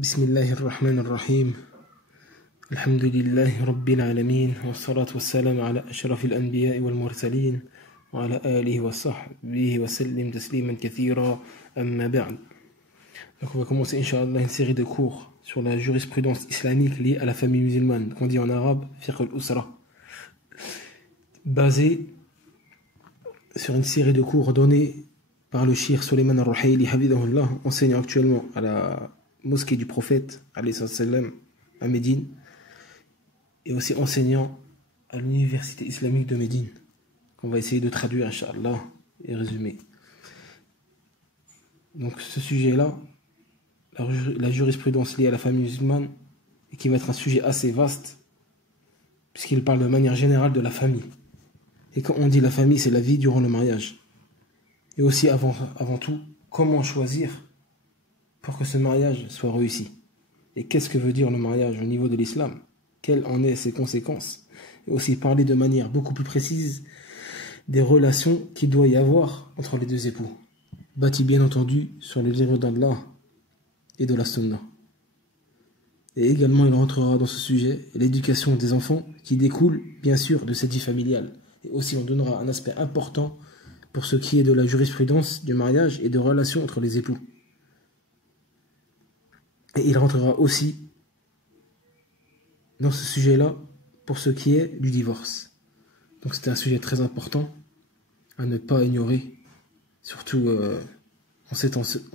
بسم الله الرحمن الرحيم الحمد لله رب العالمين والصلاة والسلام على أشرف الأنبياء والمرسلين وعلى آله وصحبه وسلم تسليما كثيرا أما بعد. Donc on va commencer Inch'Allah une série de cours sur la jurisprudence islamique liée à la famille musulmane, qu'on dit en arabe fiqh al-usra, basée sur une série de cours donnés par le cheikh Sulayman al-Ruhaili Hafidhahullah, enseignant actuellement à la mosquée du prophète alayhi salam à Médine, et aussi enseignant à l'université islamique de Médine, qu'on va essayer de traduire Inch'Allah et résumer. Donc ce sujet-là, la jurisprudence liée à la famille musulmane, et qui va être un sujet assez vaste, puisqu'il parle de manière générale de la famille. Et quand on dit la famille, c'est la vie durant le mariage. Et aussi avant tout, comment choisir pour que ce mariage soit réussi. Et qu'est-ce que veut dire le mariage au niveau de l'islam? Quelles en sont ses conséquences? Et aussi parler de manière beaucoup plus précise des relations qu'il doit y avoir entre les deux époux, bâties bien entendu sur le livre d'Allah et de la Sunna. Et également il rentrera dans ce sujet l'éducation des enfants qui découle bien sûr de cette vie familiale. Et aussi on donnera un aspect important pour ce qui est de la jurisprudence du mariage et de relations entre les époux. Et il rentrera aussi dans ce sujet-là pour ce qui est du divorce. Donc c'est un sujet très important à ne pas ignorer, surtout en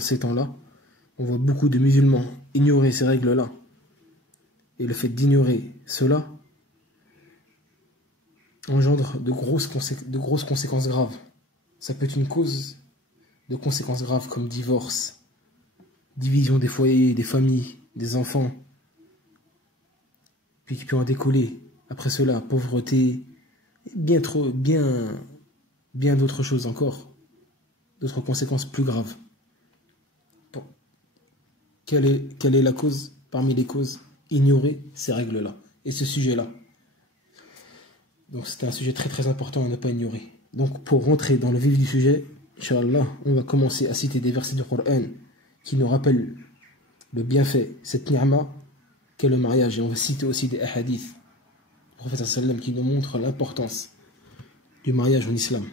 ces temps-là. On voit beaucoup de musulmans ignorer ces règles-là. Et le fait d'ignorer cela engendre de grosses conséquences graves. Ça peut être une cause de conséquences graves comme divorce, division des foyers, des familles, des enfants, puis qui peut en découler après cela pauvreté, bien d'autres choses encore, d'autres conséquences plus graves. Bon. Quelle est la cause parmi les causes? Ignorer ces règles-là et ce sujet-là. Donc c'est un sujet très très important à ne pas ignorer. Donc pour rentrer dans le vif du sujet, Inch'Allah, on va commencer à citer des versets du Coran qui nous rappellent le bienfait, cette ni'ma qu'est le mariage. Et on va citer aussi des hadiths du prophète sallam qui nous montrent l'importance du mariage en islam.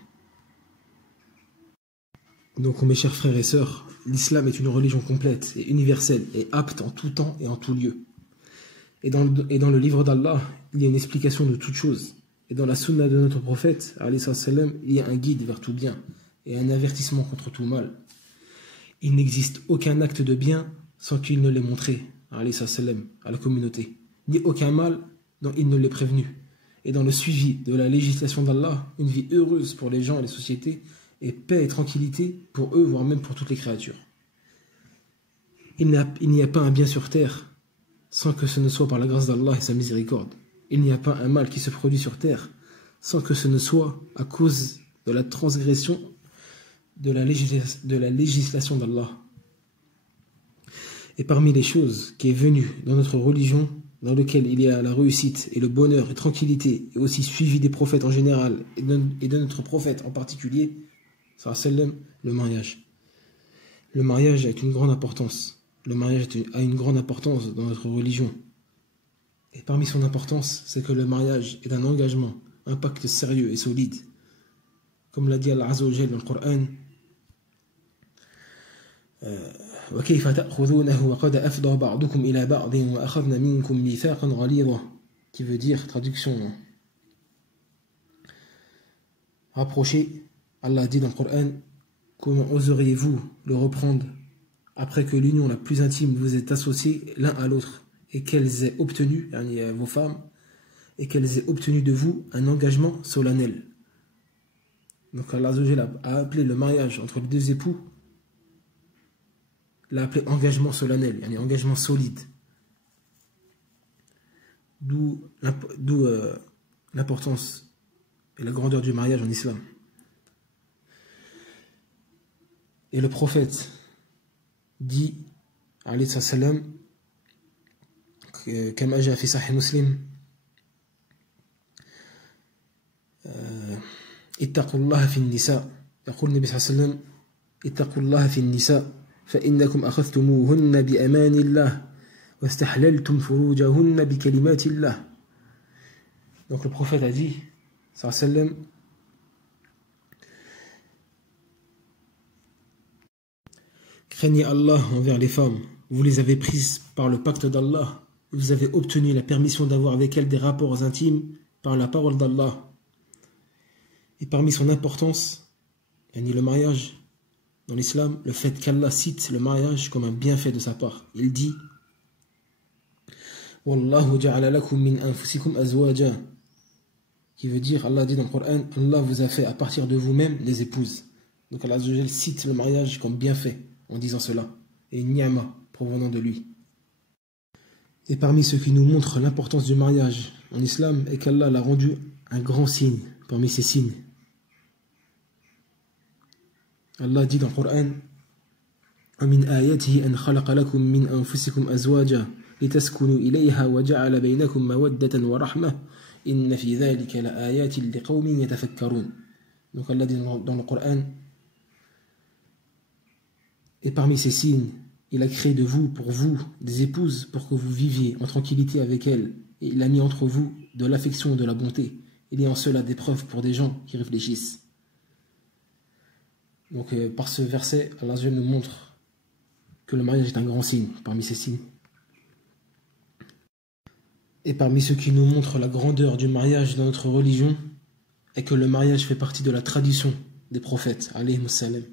Donc mes chers frères et sœurs, l'islam est une religion complète et universelle et apte en tout temps et en tout lieu. Et dans le livre d'Allah, il y a une explication de toutes choses. Et dans la sunna de notre prophète, alayhi salam, il y a un guide vers tout bien et un avertissement contre tout mal. Il n'existe aucun acte de bien sans qu'il ne l'ait montré, alayhi salam, à la communauté, ni aucun mal dont il ne l'ait prévenu. Et dans le suivi de la législation d'Allah, une vie heureuse pour les gens et les sociétés, et paix et tranquillité pour eux, voire même pour toutes les créatures. Il n'y a pas un bien sur terre sans que ce ne soit par la grâce d'Allah et sa miséricorde. Il n'y a pas un mal qui se produit sur terre sans que ce ne soit à cause de la transgression de la législation d'Allah. Et parmi les choses qui est venue dans notre religion, dans lequel il y a la réussite et le bonheur et tranquillité, et aussi suivi des prophètes en général et de notre prophète en particulier, le mariage. Le mariage a une grande importance. Le mariage a une grande importance dans notre religion. Et parmi son importance, c'est que le mariage est un engagement, un pacte sérieux et solide. Comme l'a dit Allah Azza wa Jalla dans le Coran, وَكَيْفَ تَأْخُذُونَهُ وَقَدْ أَفْضَى بَعْضُكُمْ إِلَى بَعْضٍ وَأَخَذْنَ مِنْكُمْ مِيثَاقًا غَلِيظًا, qui veut dire, traduction rapprochée, Allah dit dans le Coran, comment oseriez-vous le reprendre après que l'union la plus intime vous est associée l'un à l'autre et qu'elles aient obtenu, vos femmes, et qu'elles aient obtenu de vous un engagement solennel. Donc Allah a appelé le mariage entre les deux époux, l'a appelé engagement solennel, un engagement solide. D'où l'importance et la grandeur du mariage en islam. Et le prophète dit, alayhi salam, كما جاء في صحيح مسلم اتقوا الله في النساء, يقول النبي صلى الله عليه وسلم اتقوا الله في النساء فإنكم أخذتموهن بأمان الله وَاسْتَحْلَلْتُمْ فُرُوجَهُنَّ بِكَلِمَاتِ اللَّهِ. Donc le prophète a dit, sallallahu alayhi wa sallam, craignez Allah envers les femmes, vous les avez prises par le pacte d'Allah, vous avez obtenu la permission d'avoir avec elles des rapports intimes par la parole d'Allah. Et parmi son importance, le mariage dans l'islam, le fait qu'Allah cite le mariage comme un bienfait de sa part. Il dit Wallahu ja'ala lakum min anfusikum azwaja, qui veut dire, Allah dit dans le Coran, Allah vous a fait à partir de vous-même les épouses. Donc Allah cite le mariage comme bienfait en disant cela, et une ni'ma provenant de lui. Et parmi ceux qui nous montrent l'importance du mariage en islam est qu'Allah l'a rendu un grand signe parmi ces signes. Allah dit dans le Coran وَمِنْ آيَاتِهِ أَنْ خَلَقَ لَكُم مِّنْ أَنفُسِكُمْ أَزْوَاجًا لِتَسْكُنُوا إِلَيْهَا وَجَعَلَ بَيْنَكُم مَّوَدَّةً وَرَحْمَةً إِنَّ فِي ذَلِكَ لَآيَاتٍ لِقَوْمٍ يَتَفَكَّرُونَ. Donc Allah dit dans le Coran, et parmi ces signes, il a créé de vous, pour vous, des épouses pour que vous viviez en tranquillité avec elles, et il a mis entre vous de l'affection et de la bonté. Il y a en cela des preuves pour des gens qui réfléchissent. Donc par ce verset, Allah nous montre que le mariage est un grand signe parmi ces signes. Et parmi ceux qui nous montrent la grandeur du mariage dans notre religion est que le mariage fait partie de la tradition des prophètes, alayhimus salam.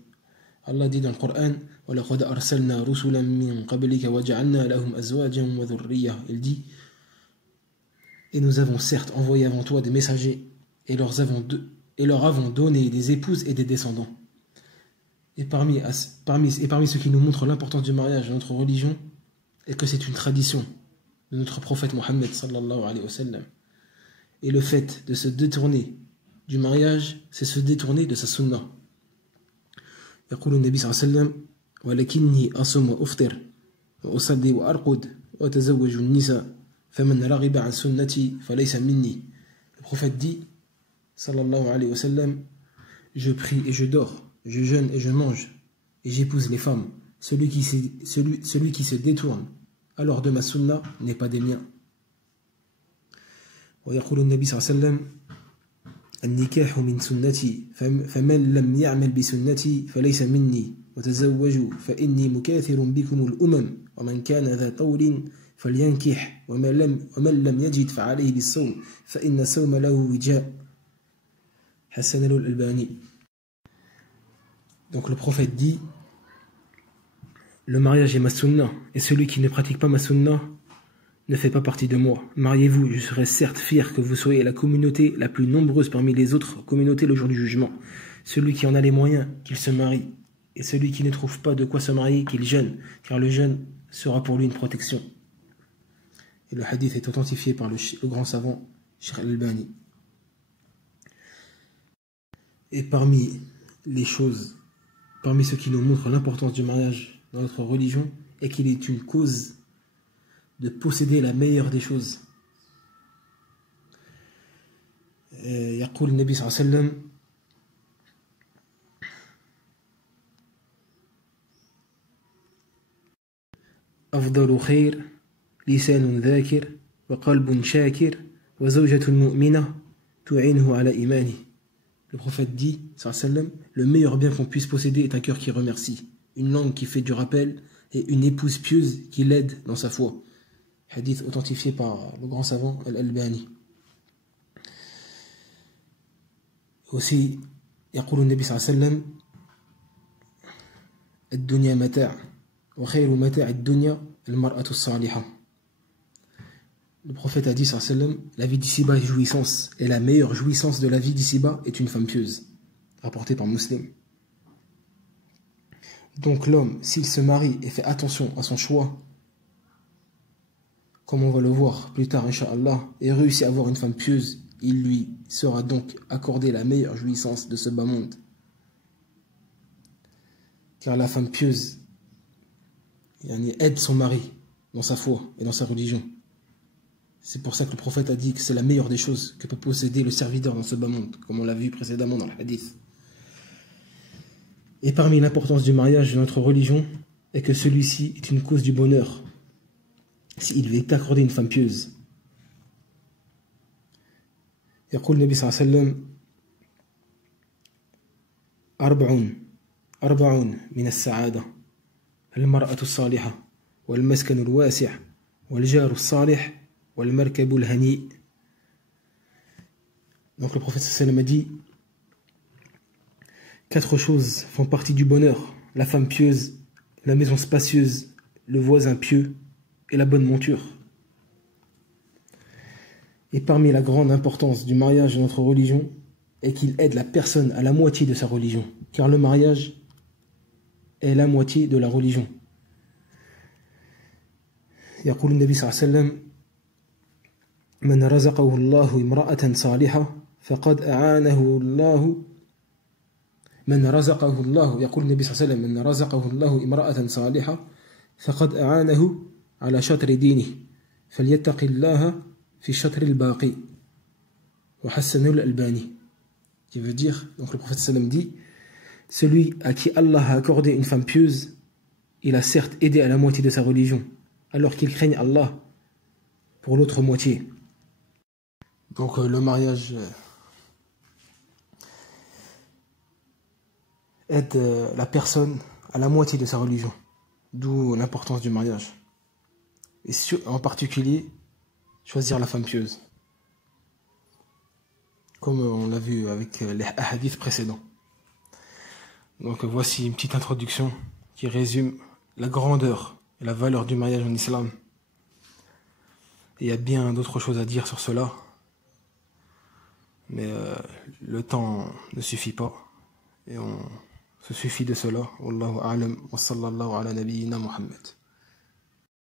Allah dit dans le Coran وَلَقَدْ أَرْسَلْنَا رُسُلًا مِّن قَبْلِكَ وَجَعَلْنَا لَهُمْ أَزْوَاجًا وَذُرِّيَّةً. Il dit, et nous avons certes envoyé avant toi des messagers et leur avons donné des épouses et des descendants. Et parmi ceux qui nous montrent l'importance du mariage dans notre religion est que c'est une tradition de notre prophète Mohammed sallallahu alayhi wa sallam. Et le fait de se détourner du mariage, c'est se détourner de sa sunna. يقول النبي صلى الله عليه وسلم ولكني أصوم وأفطر وأصلي وأرقد وأتزوج النساء فمن رغب عن سنتي فليس مني. Le prophète dit sallallahu alayhi wa sallam, je prie et je dors, je jeûne et je mange et j'épouse les femmes. Celui qui se détourne alors de ma sunna n'est pas des miens. ويقول النبي صلى الله عليه وسلم النكاح من سنتي فمن لم يعمل بسنتي فليس مني وتزوجوا فإني مكاثر بكم الأمم ومن كان ذا طول فلينكح ومن لم يجد فعليه بالصوم فإن الصوم له وجاء حسنه الألباني. Donc le prophète dit, le mariage est ma sunna et celui qui ne pratique pas ma sunna ne fait pas partie de moi. Mariez-vous, je serai certes fier que vous soyez la communauté la plus nombreuse parmi les autres communautés le jour du jugement. Celui qui en a les moyens, qu'il se marie. Et celui qui ne trouve pas de quoi se marier, qu'il jeûne, car le jeûne sera pour lui une protection. Et le hadith est authentifié par le grand savant Sheikh Al-Albani. Et parmi ceux qui nous montrent l'importance du mariage dans notre religion, est qu'il est une cause de posséder la meilleure des choses. يقول النبي صلى الله عليه وسلم أفضل خير لسان ذاكر وقلب شاكر وزوجة مؤمنة تعينه على إيمانه. Le prophète dit, sallallahu alayhi wa sallam, le meilleur bien qu'on puisse posséder est un cœur qui remercie, une langue qui fait du rappel et une épouse pieuse qui l'aide dans sa foi. Hadith authentifié par le grand savant Al-Albani. Aussi, يقول النبي صلى الله عليه وسلم الدنيا متاع وخير متاع الدنيا المرأة الصالحة. Le prophète a dit sallallahu alayhi wa sallam, la vie d'ici-bas est jouissance et la meilleure jouissance de la vie d'ici-bas est une femme pieuse. Rapporté par Muslim. Donc l'homme, s'il se marie et fait attention à son choix, comme on va le voir plus tard, Inch'Allah, et réussit à avoir une femme pieuse, il lui sera donc accordé la meilleure jouissance de ce bas monde. Car la femme pieuse aide son mari dans sa foi et dans sa religion. C'est pour ça que le prophète a dit que c'est la meilleure des choses que peut posséder le serviteur dans ce bas monde, comme on l'a vu précédemment dans le hadith. Et parmi l'importance du mariage de notre religion est que celui-ci est une cause du bonheur. s'il lui est accordé une femme pieuse. يقول النبي صلى الله عليه وسلم أربعون من السعادة المرأة الصالحة والمسكن الواسع والجار الصالح والمركب الهنيء. Donc le prophète sallam a dit 4 choses font partie du bonheur: la femme pieuse, la maison spacieuse, le voisin pieux et la bonne monture. Et parmi la grande importance du mariage de notre religion est qu'il aide la personne à la moitié de sa religion, car le mariage est la moitié de la religion. يقول النبي صلى الله عليه وسلم من رزقه الله امرأة صالحة فقد أعانه الله من رزقه الله يقول النبي صلى الله عليه وسلم من رزقه الله امرأة صالحة فقد أعانه على شطر دينه فليتق الله في شطر الباقي وحسنه الألباني. Qui veut dire, donc le prophète sallam dit, celui à qui Allah a accordé une femme pieuse, il a certes aidé à la moitié de sa religion, alors qu'il craigne Allah pour l'autre moitié. Donc le mariage aide la personne à la moitié de sa religion, d'où l'importance du mariage. Et en particulier, choisir la femme pieuse, comme on l'a vu avec les hadiths précédents. Donc voici une petite introduction qui résume la grandeur et la valeur du mariage en islam. Et il y a bien d'autres choses à dire sur cela, mais le temps ne suffit pas, et on se suffit de cela. Wallahu a'lam wa sallallahu ala nabiyyina Muhammad.